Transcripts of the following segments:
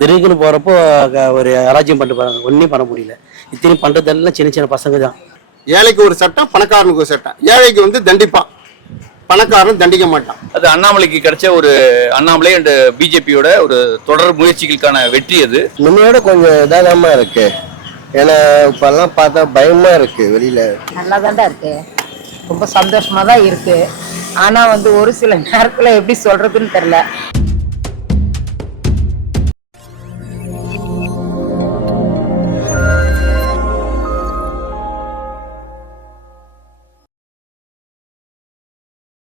திடீர்னு போகிறப்போ ஒரு அராஜ்யம் பண்ணிட்டு போகிறாங்க ஒன்றும் பண்ண முடியல. இத்தனையும் பண்ணுறதெல்லாம் சின்ன சின்ன பசங்க தான். ஏழைக்கு ஒரு சட்டம் பணக்காரனுக்கு ஒரு சட்டம் ஏழைக்கு வந்து தண்டிப்பான் பணக்காரன் தண்டிக்க மாட்டான். அது அண்ணாமலைக்கு கிடைச்ச ஒரு அண்ணாமலை அண்ட் பிஜேபியோட ஒரு தொடர் முயற்சிகளுக்கான வெற்றி அது. முன்னையோட கொஞ்சம் இதாதாம இருக்கு. ஏன்னா இப்பெல்லாம் பார்த்தா பயமா இருக்கு வெளியில. நல்லா தான்டா இருக்கு. ரொம்ப சந்தோஷமா தான் இருக்கு. ஆனா வந்து ஒரு சில நேரத்துல எப்படி சொல்றதுன்னு தெரியல.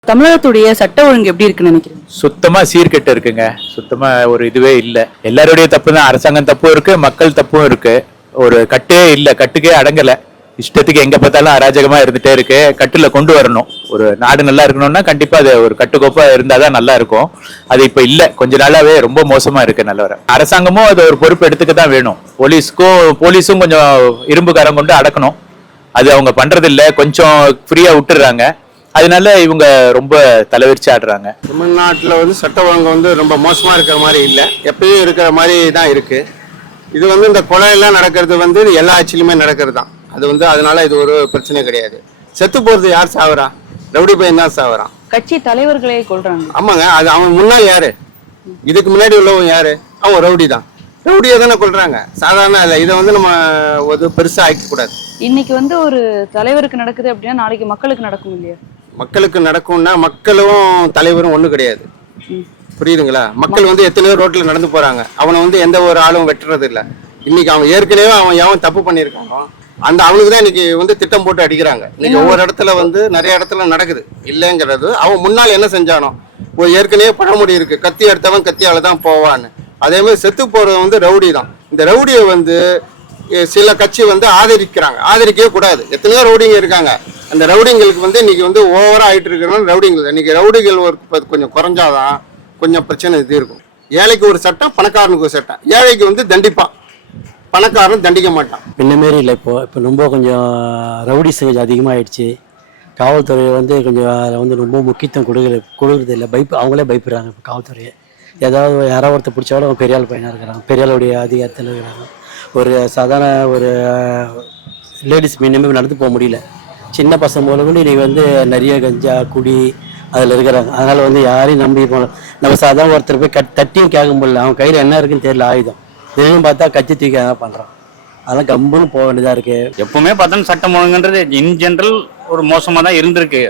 தமிழகத்துடைய சட்ட ஒழுங்கு எப்படி இருக்குன்னு நினைக்கிறேன் சுத்தமா சீர்கெட்டு இருக்குங்க. சுத்தமா ஒரு இதுவே இல்ல. எல்லாருடைய தப்பு தான் அரசாங்கம் தப்பும் இருக்கு மக்கள் தப்பும் இருக்கு. ஒரு கட்டே இல்ல. கட்டுக்கே அடங்கல. இஷ்டத்துக்கு எங்க பார்த்தாலும் அராஜகமா இருந்துட்டே இருக்கு. கட்டுல கொண்டு வரணும். ஒரு நாடு நல்லா இருக்கணும்னா கண்டிப்பா அது ஒரு கட்டுக்கோப்பா இருந்தாதான் நல்லா இருக்கும். அது இப்ப இல்ல. கொஞ்ச நாளாவே ரொம்ப மோசமா இருக்கு நல்லவர அரசாங்கமும் அது ஒரு பொறுப்பு எடுத்துக்க தான் வேணும். போலீஸ்க்கும் போலீஸும் கொஞ்சம் இரும்பு கரம் கொண்டு அடக்கணும். அது அவங்க பண்றது இல்ல கொஞ்சம் ஃப்ரீயா விட்டுறாங்க அதனால இவங்க ரொம்ப தலைவிரிச்சு ஆடுறாங்க. தமிழ்நாட்டில் வந்து சட்ட ஒழுங்கு வந்து ரொம்ப மோசமா இருக்கிற மாதிரி இல்லை. எப்பயும் இருக்கிற மாதிரி தான் இருக்கு. இது வந்து இந்த கொலையெல்லாம் நடக்கிறது வந்து எல்லா ஆட்சியிலுமே நடக்கிறது தான் அது வந்து அதனால இது ஒரு பிரச்சனை கிடையாது. செத்து போறது யார் சாவறா? ரவுடி பையன் தான் சாவறான். கட்சி தலைவர்களே கொள்றாங்க ஆமாங்க அது அவன் முன்னாள் யாரு? இதுக்கு முன்னாடி உள்ளவன் யாரு? அவன் ரவுடி தான். ரவுடியை தானே கொள்றாங்க சாதாரண இல்லை இதை வந்து நம்ம ஒரு பெருசா ஆக்க கூடாது இன்னைக்கு வந்து ஒரு தலைவருக்கு நடக்குது அப்படின்னா நாளைக்கு மக்களுக்கு நடக்கும் இல்லையா? மக்களுக்கு நடக்கும்னா மக்களும் தலைவரும் ஒன்றும் கிடையாது. புரியுதுங்களா? மக்கள் வந்து எத்தனையோ ரோட்டில் நடந்து போகிறாங்க அவனை வந்து எந்த ஒரு ஆளும் வெட்டுறது இல்லை. இன்னைக்கு அவன் ஏற்கனவே அவன் எவன் தப்பு பண்ணியிருக்கானோ அந்த அவனுக்கு தான் இன்னைக்கு வந்து திட்டம் போட்டு அடிக்கிறாங்க. இன்னைக்கு ஒவ்வொரு இடத்துல வந்து நிறைய இடத்துல நடக்குது. இல்லைங்கிறது அவன் முன்னால் என்ன செஞ்சானோ ஒரு ஏற்கனவே பழமொழி இருக்கு. கத்தி எடுத்தவன் கத்தியால தான் போவான்னு. அதே மாதிரி செத்து போறது வந்து ரவுடி தான். இந்த ரவுடியை வந்து சில கட்சி வந்து ஆதரிக்கிறாங்க. ஆதரிக்கவே கூடாது. எத்தனையோ ரவுடிங்க இருக்காங்க. அந்த ரவுடிங்களுக்கு வந்து இன்னைக்கு வந்து ஓவராக ஆகிட்டு இருக்கிறனால ரவுடிங்கள் இன்னைக்கு ரவுடிகள் ஒரு கொஞ்சம் குறைஞ்சாதான் கொஞ்சம் பிரச்சனை இது இருக்கும். ஏழைக்கு ஒரு சட்டம் பணக்காரனுக்கு ஒரு சட்டம். ஏழைக்கு வந்து தண்டிப்பான் பணக்காரன் தண்டிக்க மாட்டான். இன்ன மாரி இல்லை இப்போ. இப்போ ரொம்ப கொஞ்சம் ரவுடிஸ் கொஞ்சம் அதிகமாகிடுச்சு காவல்துறை வந்து கொஞ்சம் அதை வந்து ரொம்ப முக்கியத்துவம் கொடுக்குற கொடுக்குறது இல்லை. பயப்பு அவங்களே பயப்படுறாங்க இப்போ காவல்துறையை. ஏதாவது யாரோ ஒருத்தர் பிடிச்சாலும் அவங்க பெரிய ஆள் பையனாக இருக்கிறாங்க பெரியாளுடைய அதிகாரத்தில் இருக்கிறாங்க ஒரு சாதாரண ஒரு லேடிஸ் இனிமேல் நடந்து போக முடியல. சின்ன பசங்க போல கூட இன்னைக்கு வந்து நிறைய கஞ்சா குடி அதில் இருக்கிறாங்க. அதனால் வந்து யாரையும் நம்பி போகலாம் நம்ம சாதாரண ஒருத்தர் போய் கட் தட்டியும் கேட்க முடியல. அவன் கையில் என்ன இருக்குன்னு தெரியல ஆயுதம். திடீர்னு பார்த்தா கட்சி தூக்கி என்ன பண்ணுறான் அதெல்லாம் கம்புன்னு போக வேண்டியதாக இருக்குது எப்பவுமே பார்த்தோன்னா சட்டம் ஒழுங்குன்றது இன் ஜென்ரல் ஒரு மோசமாக தான் இருந்திருக்கு.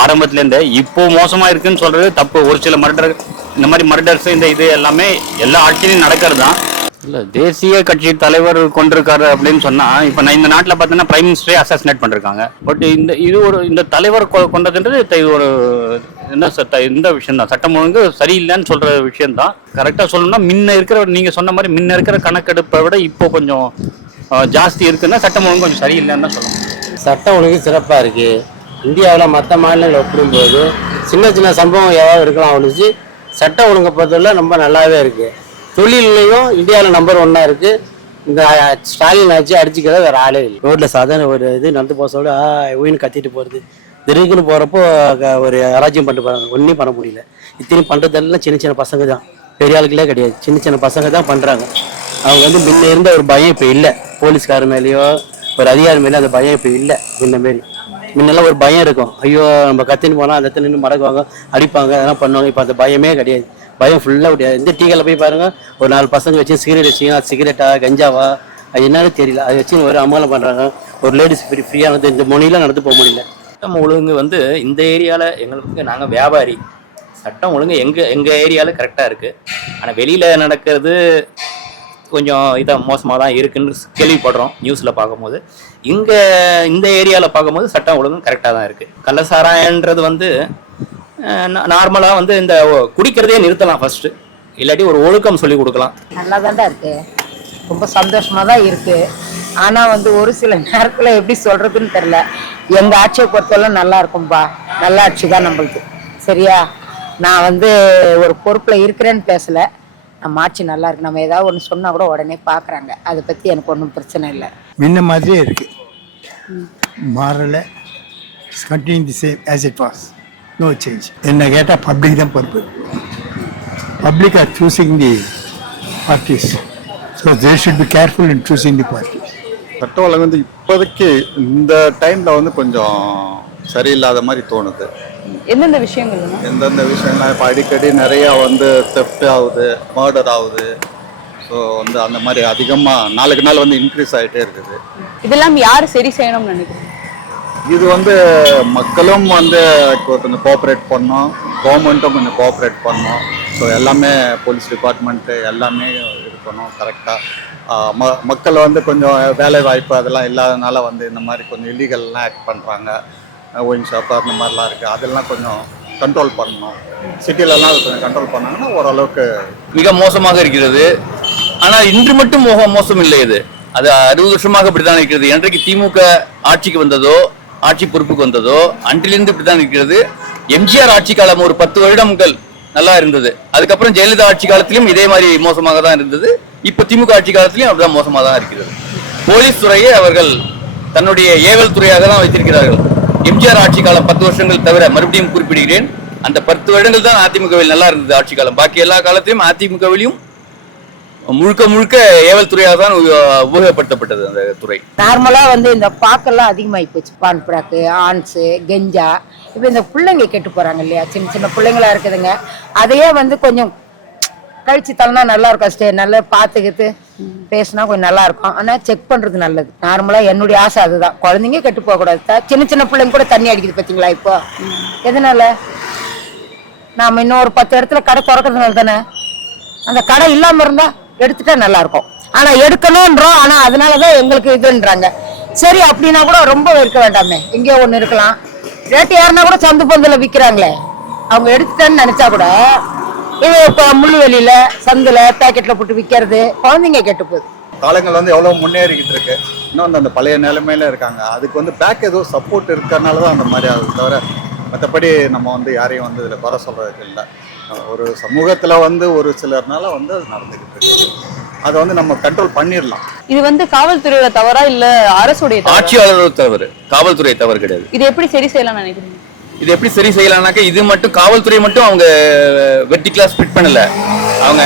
ஆரம்பத்துலேருந்து இப்போ மோசமாக இருக்குன்னு சொல்கிறது தப்பு. ஒரு சில மர்டர் இந்த மாதிரி மர்டர்ஸ் இந்த இது எல்லாமே எல்லா ஆட்சியிலையும் நடக்கிறது தான். இல்ல தேசிய கட்சி தலைவர் கொண்டிருக்காரு அப்படின்னு சொன்னா இப்ப நான் இந்த நாட்டுல பாத்தீங்கன்னா பிரைம் மினிஸ்டரே அசாசினேட் பண்ணிருக்காங்க. பட் இந்த இது ஒரு இந்த தலைவர் கொ- கொண்டதுன்றது இது ஒரு என்ன சட்ட இந்த விஷயம் தான். சட்டம் ஒழுங்கு சரியில்லைன்னு சொல்ற விஷயம் தான். கரெக்டா சொல்லணும்னா முன்ன இருக்கிற நீங்க சொன்ன மாதிரி முன்ன இருக்கிற கணக்கெடுப்பை விட இப்போ கொஞ்சம் ஜாஸ்தி இருக்குன்னா சட்டம் ஒழுங்கு கொஞ்சம் சரியில்லைன்னு தான் சொல்லணும். சட்டம் ஒழுங்கு சிறப்பாக இருக்குது இந்தியாவில் மற்ற மாநிலங்களை ஒப்பிடும்போது சின்ன சின்ன சம்பவம் ஏதாவது இருக்கலாம் ஒழிச்சு சட்டம் ஒழுங்கை பொறுத்தவரை ரொம்ப நல்லாவே இருக்குது தொழிலையும் இந்தியாவில் நம்பர் ஒன்னா இருக்குது இந்த ஸ்டாலின் ஆச்சு அடிச்சுக்கிறத வேற ஆளே இல்லை. ரோட்டில் சாதாரண ஒரு இது நடந்து போக சொல்ல ஒயின்னு கத்திட்டு போகிறது திடீர்னு போகிறப்போ ஒரு அராஜ்யம் பண்ணிட்டு போகிறாங்க ஒன்றும் பண்ண முடியல. இத்தனையும் பண்றதெல்லாம் சின்ன சின்ன பசங்க தான். பெரிய ஆளுகளே கிடையாது. சின்ன சின்ன பசங்க தான் பண்ணுறாங்க அவங்க வந்து முன்ன இருந்த ஒரு பயம் இப்போ இல்லை. போலீஸ்கார மேலேயோ ஒரு அதிகாரி மேலே அந்த பயம் இப்போ இல்லை. முன்ன மாரி. முன்னெல்லாம் ஒரு பயம் இருக்கும். ஐயோ நம்ம கத்தின்னு போனால் அந்த இடத்துல நின்று மடக்குவாங்க அடிப்பாங்க அதெல்லாம் பண்ணுவாங்க. இப்போ அந்த பயமே கிடையாது. பயம் ஃபுல்லாக கிடையாது இந்த டீக்கல்ல போய் பாருங்கள் ஒரு நாலு பசங்க வச்சு சிகரெட் வச்சுங்க அது சிகரெட்டா கஞ்சாவா அது என்னன்னு தெரியல. அதை வச்சு ஒரு அமலம் பண்ணுறாங்க ஒரு லேடிஸ் ஃப்ரீ ஃப்ரீயாக இந்த மொழியெலாம் நடந்து போக முடியல. சட்டம் ஒழுங்கு வந்து இந்த ஏரியாவில் எங்களுக்கு நாங்கள் வியாபாரி. சட்டம் ஒழுங்கு எங்கள் எங்கள் ஏரியாவில் கரெக்டாக இருக்குது ஆனால் வெளியில் நடக்கிறது கொஞ்சம் இதாக மோசமாக தான் இருக்குன்னு கேள்விப்படுறோம் நியூஸில் பார்க்கும்போது. இங்கே இந்த ஏரியாவில் பார்க்கும்போது சட்டம் ஒழுங்கு கரெக்டாக தான் இருக்குது கள்ளசாராயன்றது வந்து நார்மலாக வந்து இந்த குடிக்கிறதே நிறுத்தலாம் ஃபஸ்ட்டு இல்லாட்டி ஒரு ஒழுக்கம் சொல்லி கொடுக்கலாம். நல்லா தான்டா இருக்கு. ரொம்ப சந்தோஷமா தான் இருக்கு. ஆனா வந்து ஒரு சில நேரத்துல எப்படி சொல்றதுன்னு தெரியல. எங்க ஆட்சியை பொறுத்தவரை நல்லா இருக்கும்பா. நல்ல ஆட்சி தான் நம்மளுக்கு. சரியா? நான் வந்து ஒரு பொறுப்புல இருக்கிறேன்னு பேசல. நம்ம ஆட்சி நல்லா இருக்கு. நம்ம ஏதாவது ஒன்று சொன்னா கூட உடனே பாக்குறாங்க. அதை பத்தி எனக்கு ஒன்றும் பிரச்சனை இல்லை. முன்ன மாதிரியே இருக்கு. மாறல. Continue the same as it was no change என்ன கேட்டால் பப்ளிக் தான் பொறுப்பு. Public are choosing the parties. So they should be careful in choosing the party. சட்ட ஒழுங்கு வந்து இப்போதைக்கு இந்த டைம்ல வந்து கொஞ்சம் சரியில்லாத மாதிரி தோணுது. எந்தெந்த விஷயங்கள்னா எந்தெந்த விஷயம்லாம் இப்போ அடிக்கடி நிறையா வந்து தெஃப்ட் ஆகுது மர்டர் ஆகுது. ஸோ வந்து அந்த மாதிரி அதிகமாக நாளுக்கு நாள் வந்து இன்க்ரீஸ் ஆகிட்டே இருக்குது. இதெல்லாம் யாரு சரி செய்யணும்னு நினைக்கிறீங்க? இது வந்து மக்களும் வந்து இப்போ கொஞ்சம் கோஆப்ரேட் பண்ணோம். கவர்மெண்ட்டும் கொஞ்சம் கோஆப்ரேட் பண்ணோம். ஸோ எல்லாமே போலீஸ் டிபார்ட்மெண்ட்டு எல்லாமே இருக்கணும் கரெக்டாக ம மக்கள் வந்து கொஞ்சம் வேலை வாய்ப்பு அதெல்லாம் இல்லாதனால வந்து இந்த மாதிரி கொஞ்சம் இல்லீகல்லாம் ஆக்ட் பண்ணுறாங்க ஒயின் ஷாப்பு அந்த மாதிரிலாம் இருக்குது அதெல்லாம் கொஞ்சம் கண்ட்ரோல் பண்ணணும் சிட்டிலலாம் அது கொஞ்சம் கண்ட்ரோல் பண்ணாங்கன்னா ஓரளவுக்கு மிக மோசமாக இருக்கிறது. ஆனால் இன்று மட்டும் மோசம் இல்லை இது. அது அறுபது வருஷமாக அப்படித்தான் இருக்கிறது. என்றைக்கு திமுக ஆட்சிக்கு வந்ததோ ஆட்சி பொறுப்புக்கு வந்ததோ அன்றிலிருந்து இப்படிதான் இருக்கிறது. எம்ஜிஆர் ஆட்சி காலம் ஒரு பத்து வருடங்கள் நல்லா இருந்தது. அதுக்கப்புறம் ஜெயலலிதா ஆட்சி காலத்திலும் இதே மாதிரி மோசமாக தான் இருந்தது. இப்போ திமுக ஆட்சி காலத்திலும் அப்படிதான் மோசமாக தான் இருக்கிறது. போலீஸ் துறையை அவர்கள் தன்னுடைய ஏவல் துறையாக தான் வைத்திருக்கிறார்கள். எம்ஜிஆர் ஆட்சி காலம் பத்து வருஷங்கள் தவிர மறுபடியும் குறிப்பிடுகிறேன். அந்த பத்து வருடங்கள் தான் அதிமுகவில் நல்லா இருந்தது ஆட்சி காலம். பாக்கி எல்லா காலத்திலும் அதிமுகவிலையும் முழுக்க முழுக்க ஏவல் துறையாக தான் உபயோகப்படுத்தப்பட்டது அந்த துறை. நார்மலாக வந்து இந்த பாக்கெல்லாம் அதிகமாகி போச்சு. பான் பிராக்கு ஆன்ஸு கெஞ்சா. இப்போ இந்த பிள்ளைங்க கெட்டு போகிறாங்க இல்லையா? சின்ன சின்ன பிள்ளைங்களா இருக்குதுங்க. அதையே வந்து கொஞ்சம் கழிச்சு தள்ளனா நல்லா இருக்கும் ஸ்டே நல்லா பார்த்துக்கிட்டு பேசினா கொஞ்சம் நல்லா இருக்கும். ஆனால் செக் பண்ணுறது நல்லது. நார்மலாக என்னுடைய ஆசை அதுதான். குழந்தைங்க கெட்டு போகக்கூடாது சின்ன சின்ன பிள்ளைங்க கூட தண்ணி அடிக்குது பார்த்தீங்களா இப்போ? எதனால? நாம் இன்னும் ஒரு பத்து இடத்துல கடை திறக்கிறதுனால தானே. அந்த கடை இல்லாமல் இருந்தால் எடுத்துட்டா நல்லா இருக்கும் ஆனா எடுக்கணும்ன்றோம் ஆனா அதனாலதான் எங்களுக்கு இதுன்றாங்க. சரி அப்படின்னா கூட ரொம்ப இருக்க வேண்டாமே. எங்கேயோ ஒண்ணு இருக்கலாம். ரேட்டு யாருனா கூட சந்து பந்துல விற்கிறாங்களே அவங்க எடுத்துட்டேன்னு நினைச்சா கூட இது இப்ப முள்ளுவெளியில சந்துல பேக்கெட்ல போட்டு விற்கிறது குழந்தைங்க கெட்டு போகுது. காலங்கள் வந்து எவ்வளோ முன்னேறிக்கிட்டு இருக்கு. இன்னும் அந்த- அந்த பழைய நிலைமையில இருக்காங்க. அதுக்கு வந்து பேக் ஏதோ சப்போர்ட் இருக்கறனால தான் அந்த மாதிரி ஆகுது தவிர மற்றபடி நம்ம வந்து யாரையும் வந்து இதில் குறை சொல்றதுக்கு இல்லை. ஒரு சமூகத்தில் வந்து ஒரு சிலர்னால வந்து அது நடந்துக்கிட்டு இருக்கு. அதை வந்து நம்ம கண்ட்ரோல் பண்ணிடலாம் இது வந்து காவல்துறையோட தவறா இல்ல அரசுடைய தவறா? ஆட்சியாளர் தவறு. காவல்துறை தவறு கிடையாது. இது எப்படி சரி செய்யலாம்னு நினைக்கிறீங்க? இது எப்படி சரி செய்யலாம்னாக்க இது மட்டும் காவல்துறை மட்டும் அவங்க வெர்டி கிளாஸ் ஸ்பிளிட் பண்ணல. அவங்க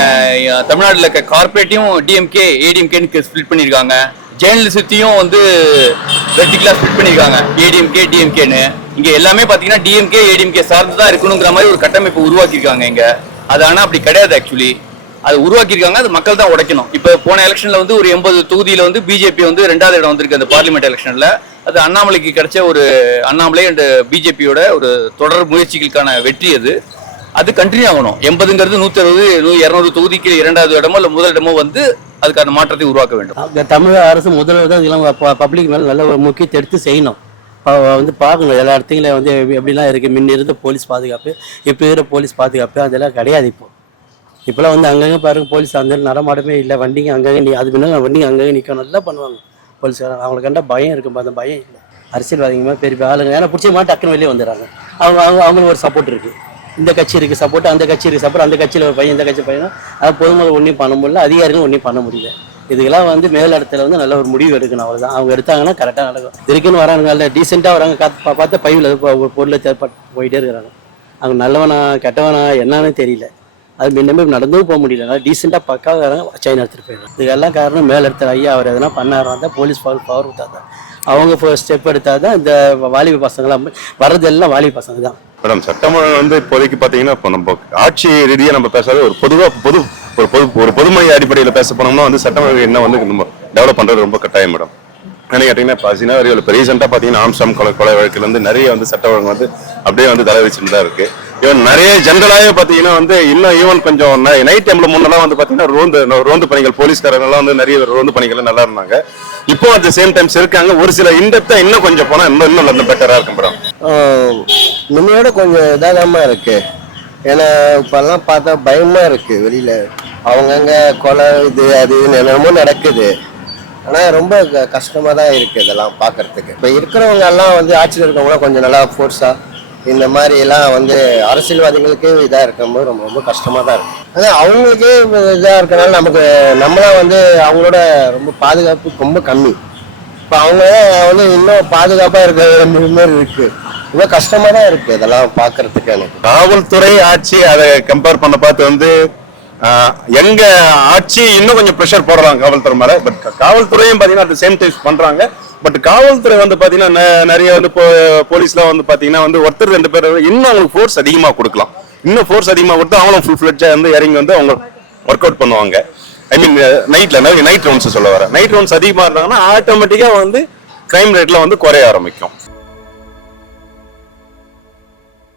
தமிழ்நாட்டுல இருக்க கார்பரேட்டையும் டிஎம்கே ஏடிஎம்கேன்னு ஸ்பிளிட் பண்ணியிருக்காங்க ஜேர்னலிசத்தையும் வந்து வெர்டி கிளாஸ் ஸ்பிளிட் பண்ணியிருக்காங்க ஏடிஎம்கே டிஎம்கேன்னு இங்க எல்லாமே பாத்தீங்கன்னா டிஎம்கே ஏடிஎம்கே சார்ந்து தான் இருக்கணுங்கிற மாதிரி ஒரு கட்டமைப்பு உருவாக்கியிருக்காங்க இங்க. அது ஆனா அப்படி கிடையாது ஆக்சுவலி அது உருவாக்கியிருக்காங்க அது மக்கள் தான் உடைக்கணும். இப்போ போன எலெக்ஷன்ல வந்து ஒரு எண்பது தொகுதியில வந்து பிஜேபி வந்து ரெண்டாவது இடம் வந்திருக்கு அந்த பார்லிமெண்ட் எலெக்ஷன்ல அது அண்ணாமலைக்கு கிடைச்ச ஒரு அண்ணாமலை அண்ட் பிஜேபியோட ஒரு தொடர் முயற்சிகளுக்கான வெற்றி அது. அது கண்டினியூ ஆகணும். எண்பதுங்கிறது நூத்தி அறுபது இரநூறு தொகுதிக்கு இரண்டாவது இடமோ இல்லை முதல் இடமோ வந்து அதுக்கான மாற்றத்தை உருவாக்க வேண்டும். தமிழக அரசு முதல்வர் தான் இதெல்லாம் பப்ளிக் மேலே நல்ல ஒரு முக்கியத்தை எடுத்து செய்யணும். வந்து பார்க்கணும் எல்லா இடத்துலையும் வந்து எப்படிலாம் இருக்குது முன்ன இருந்த போலீஸ் பாதுகாப்பு இப்போ இருக்கிற போலீஸ் பாதுகாப்பு அதெல்லாம் கிடையாது இப்போ. இப்போலாம் வந்து அங்கங்கே பாருங்கள் போலீஸ் அந்த நடமாடமே இல்லை. வண்டிங்க அங்கங்கே நீ அது முன்னாடி வண்டிங்க அங்கங்கே நிற்கணும் நல்லா பண்ணுவாங்க போலீஸ்காரங்க. அவங்களுக்கு கண்டா பயம் இருக்கும். அந்த பயம் இல்லை. அரசியல்வாதிங்க மாதிரி பெரிய பெரிய ஆளுங்க. ஏன்னா பிடிச்ச மாதிரி டக்குன்னு வெளியே வந்துடுறாங்க. அவங்க அவங்க அவங்களுக்கு ஒரு சப்போர்ட் இருக்குது இந்த கட்சி இருக்குது சப்போர்ட் அந்த கட்சி இருக்குது சப்போர்ட் அந்த கட்சியில் ஒரு பையன் இந்த கட்சி பையன் அதை பொதுமக்கள் ஒன்றும் பண்ண முடியல அதிகாரிகள் ஒன்றும் பண்ண முடியல. இதுக்கெல்லாம் வந்து மேல் இடத்துல வந்து நல்ல ஒரு முடிவு எடுக்கணும் அவ்வளவுதான். அவங்க எடுத்தாங்கன்னா கரெக்டாக நடக்கும். இருக்குன்னு வராங்க நல்ல டீசெண்டாக வராங்க காத்து பார்த்து பார்த்தா ஒரு பொருளை போயிட்டே இருக்கிறாங்க. அவங்க நல்லவனா கெட்டவனா என்னன்னு தெரியல. அது முன்னமே நடந்தும் போக முடியல. நல்லா டீசெண்டாக பக்காவாக வராங்க சைனா எடுத்துகிட்டு போயிடலாம் இதுக்கெல்லாம் காரணம் மேல் இடத்துல ஐயா அவர் எதனா பண்ணாரா தான் போலீஸ் பவர் பவர் கொடுத்தாதான். அவங்க ஸ்டெப் எடுத்தால் தான் இந்த வாலிப பசங்களாம் வர்றதெல்லாம் வாலிப பசங்க தான் மேடம் சட்டம் வந்து இப்போதைக்கு பார்த்தீங்கன்னா இப்போ நம்ம ஆட்சி ரீதியாக நம்ம பேசாத ஒரு பொதுவாக பொது ஒரு பொது ஒரு பொதுமை அடிப்படையில் பேச போனோம்னா வந்து சட்டம் என்ன வந்து நம்ம டெவலப் பண்ணுறது ரொம்ப கட்டாயம் மேடம் என்ன கேட்டீங்கன்னா இப்போ சினாரியோவில் இப்போ ரீசெண்டாக பார்த்தீங்கன்னா ஆம்ஸ்டாம் கொலை கொலை வழக்கில் வந்து நிறைய வந்து சட்ட ஒழுங்கு வந்து அப்படியே வந்து தலைவச்சுட்டு தான் இருக்கு. ஈவன் நிறைய ஜென்ரலாகவே பார்த்தீங்கன்னா வந்து இன்னும் ஈவன் கொஞ்சம் நைட் டைம்ல முன்னெல்லாம் வந்து பார்த்தீங்கன்னா ரோந்து ரோந்து பணிகள் போலீஸ்காரங்கெல்லாம் வந்து நிறைய ரோந்து பணிகள் நல்லா இருந்தாங்க. இப்போ அட் த சேம் டைம்ஸ் இருக்காங்க. ஒரு சில இன்டெப்தா இன்னும் கொஞ்சம் போனால் இன்னும் இன்னும் நல்ல பெட்டராக இருக்கும் மேடம் முன்னையோட கொஞ்சம் இதாகாமல் இருக்கு. ஏன்னா இப்பெல்லாம் பார்த்தா பயமா இருக்கு வெளியில. அவங்கங்க கொலை இது அது இதுன்னு என்னென்னமோ நடக்குது. ஆனா ரொம்ப க- கஷ்டமா தான் இருக்கு இதெல்லாம் பார்க்கறதுக்கு. இப்போ இருக்கிறவங்க எல்லாம் வந்து ஆட்சியில் இருக்கவங்களாம் கொஞ்சம் நல்லா ஃபோர்ஸா இந்த மாதிரி எல்லாம் வந்து அரசியல்வாதிகளுக்கு இதா இருக்கும்போது ரொம்ப ரொம்ப கஷ்டமா தான் இருக்கு. அதான் அவங்களுக்கே இதா இருக்கனால நமக்கு நம்மளாம் வந்து அவங்களோட ரொம்ப பாதுகாப்பு ரொம்ப கம்மி. இப்போ அவங்க வந்து இன்னும் பாதுகாப்பா இருக்கிற மாதிரி இருக்கு. ரொம்ப கஷ்டமா தான் இருக்கு இதெல்லாம் பாக்குறதுக்கு எனக்கு. காவல்துறை ஆட்சி அதை கம்பேர் பண்ண பார்த்து வந்து எங்க ஆட்சி இன்னும் கொஞ்சம் ப்ரெஷர் போடுறாங்க காவல்துறை மேல. பட் காவல்துறையும் பாத்தீங்கன்னா அட் சேம் டைம் பண்றாங்க. பட் காவல்துறை வந்து பாத்தீங்கன்னா நிறைய வந்து போ- வந்து பாத்தீங்கன்னா வந்து ஒருத்தர் ரெண்டு பேர் இன்னும் அவங்களுக்கு ஃபோர்ஸ் அதிகமா கொடுக்கலாம். இன்னும் ஃபோர்ஸ் அதிகமா கொடுத்து அவங்களும் ஃபுல் ஃபிளட்ஜா வந்து இறங்கி வந்து அவங்க ஒர்க் அவுட் பண்ணுவாங்க. ஐ மீன் நைட்ல நைட் ரவுண்ட்ஸ் சொல்ல வரேன். நைட் ரவுண்ட்ஸ் அதிகமா இருந்தாங்கன்னா ஆட்டோமேட்டிக்கா வந்து கிரைம் ரேட்ல வந்து குறைய ஆரம்பிக்கும்.